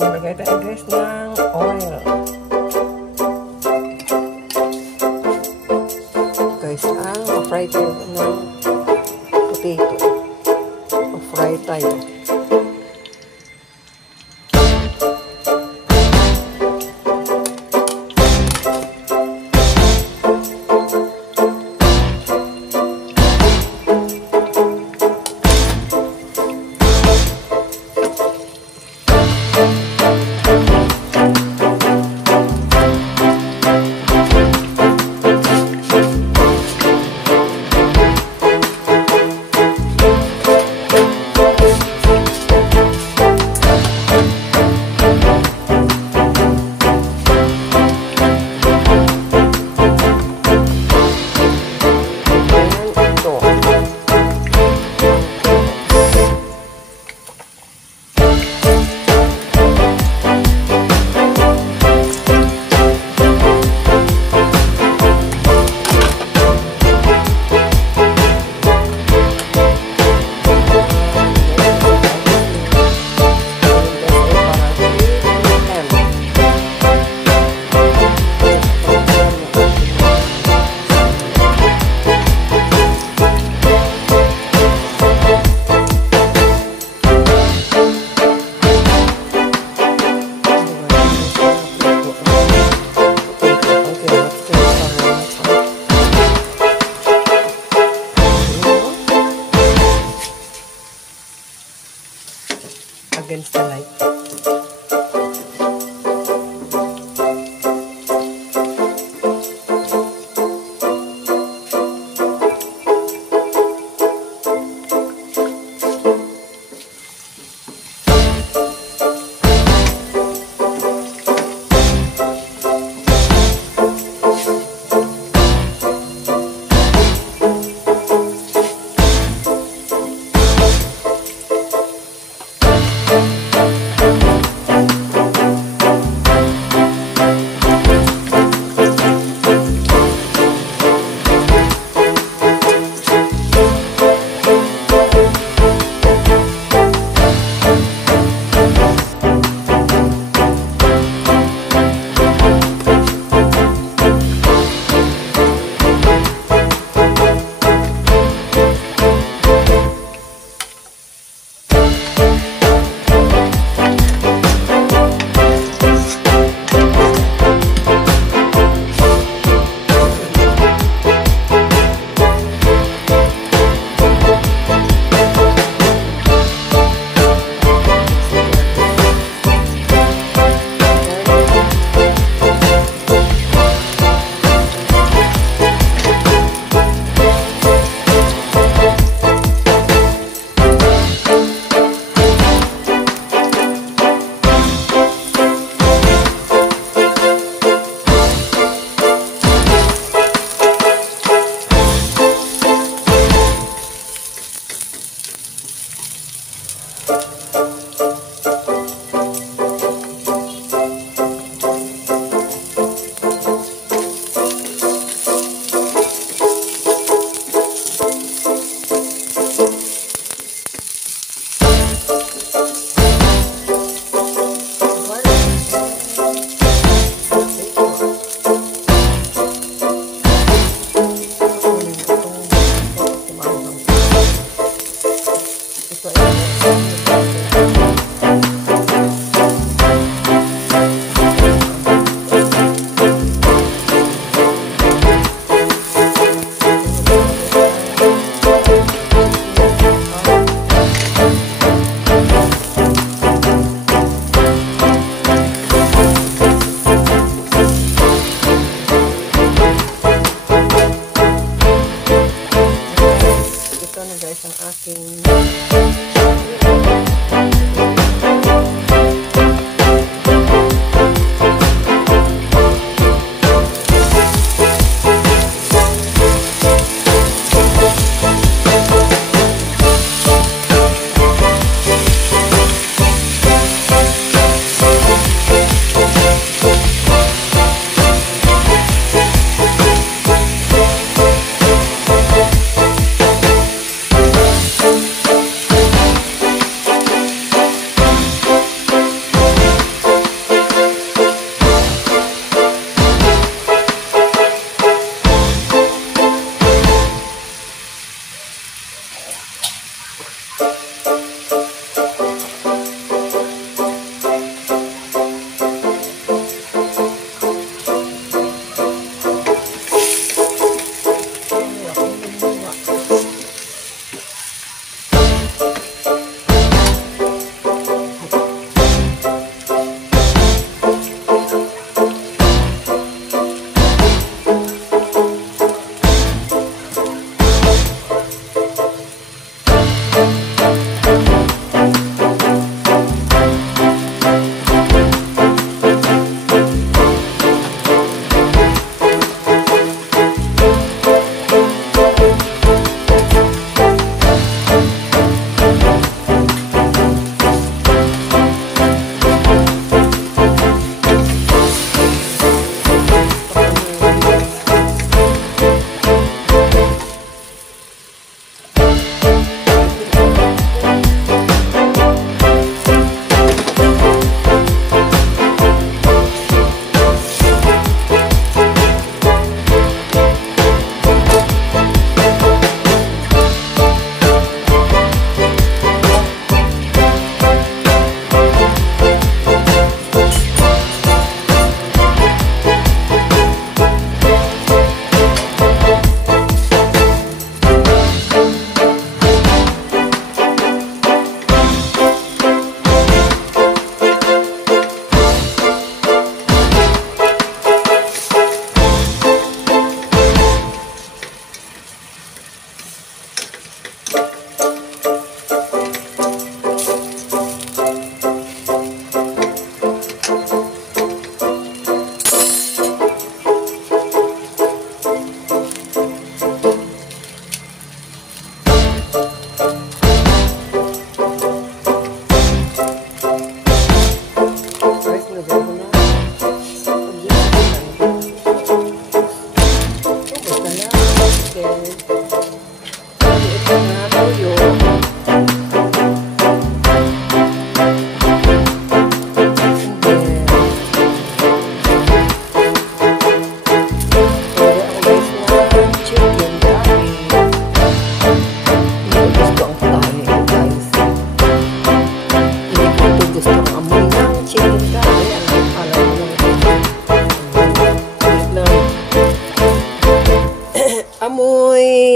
Maglagay tayo guys ng oil. Guys, ang fry tayo ng potato. Fry tayo.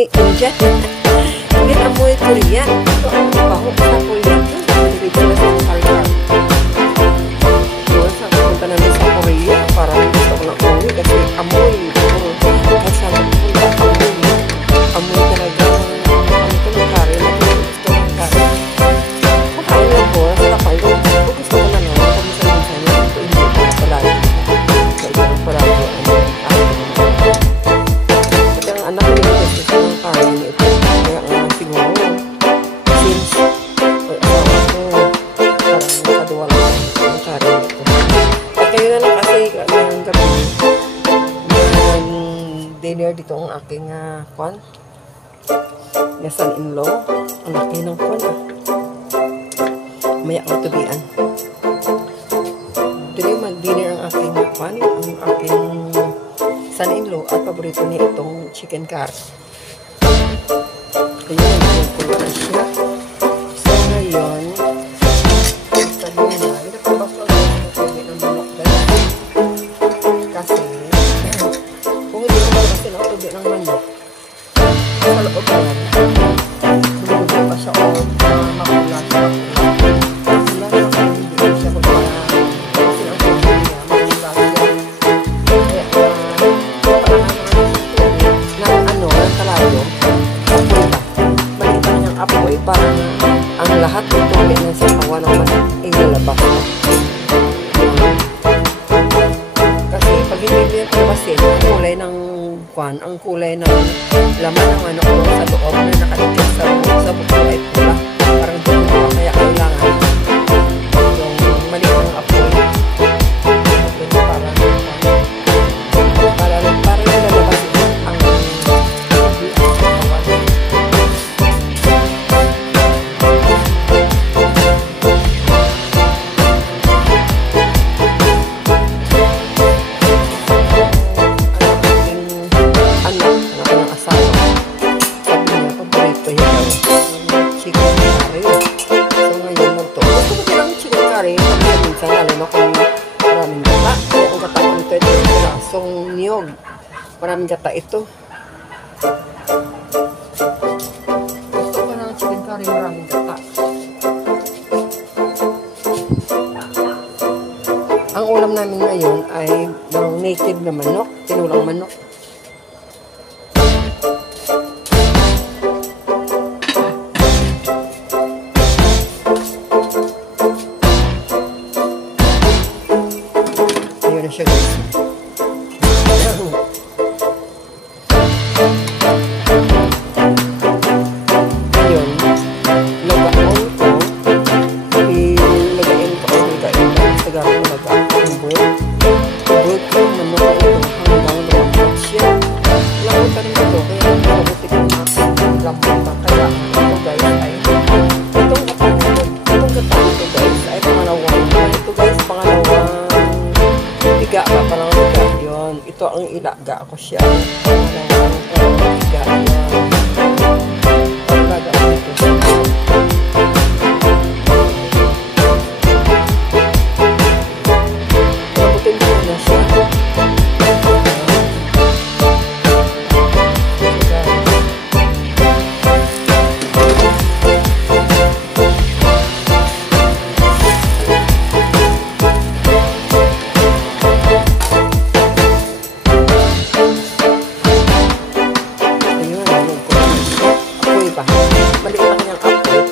amoy Indian. Hindi amoy Korean. Ito ang baho sa Korean. Hindi sila sa kari-kari. Yun, sa pupunta namin sa Korea, parang gusto ko na uwi kasi amoy. Kahit sa pupunta, amoy. Amoy talaga. Ano ito ng kari? Gusto ng kari. Kakain lang ko, nasa lakay ko. Gusto ko na naman. Pag-isa-isa niya, ito hindi ko na palagi. Sa ito ng palagi. At ang anak ko yung gusto ng kari na ito. Kaya nga siguro, since asawa ko, parang nakaduwa lang ang kari na ito. At kayo na lang kasi, ngayong gabi, dinner dito ang aking kwan. Na son-in-law. Ang laki ng kwan Maya ang tubian. Dito mag-dinner ang aking kwan. Ang aking son-in-law at paborito niya itong chicken curry. Ayan, nagpulo na siya. So, ngayon, kasi, kung hindi ko kasi ng tubi ng manok, sa loob na yan, hindi pa siya o makula siya. Wala na kung hindi ko siya kung kasi ang tubi niya, makula siya. Kaya, ng kalado, apoy ba? Maliit na niyang apoy, parang ang lahat ng tubi na sa tawa ng manok ay lalabas na. Kasi pag hindi mo yung palabasin, ang kulay ng kwan, ang kulay ng laman ng manok doon sa loob na nakadikit sa buko ay pula. Parang doon pa kaya kailangan yung maliit ng apoy. Parang lalabas ang maraming gata ito. Gusto ko ng chicken curry, maraming gata. Ang ulam namin ngayon ay ng native na manok, tinulang manok. Ayun na siya guys. Ito ang ilaga ko siya. Ilaga ko ito. Nabutin ko na siya.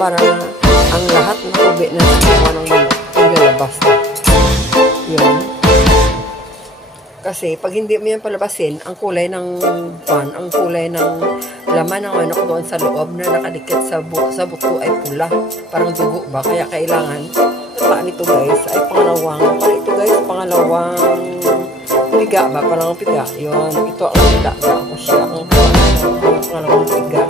Para ang lahat ng tubi na nakuha ng manok ay lalabas na. Yun. Kasi pag hindi mo yan palabasin, ang kulay ng pan, ang kulay ng laman ng manok doon sa loob na nakadikit sa buto ay pula. Parang dugo ba? Kaya kailangan nataan ito guys ay pangalawang piga ba? Parang piga. Yun. Ito ang ilaga ko siya. Ang pangalawang piga.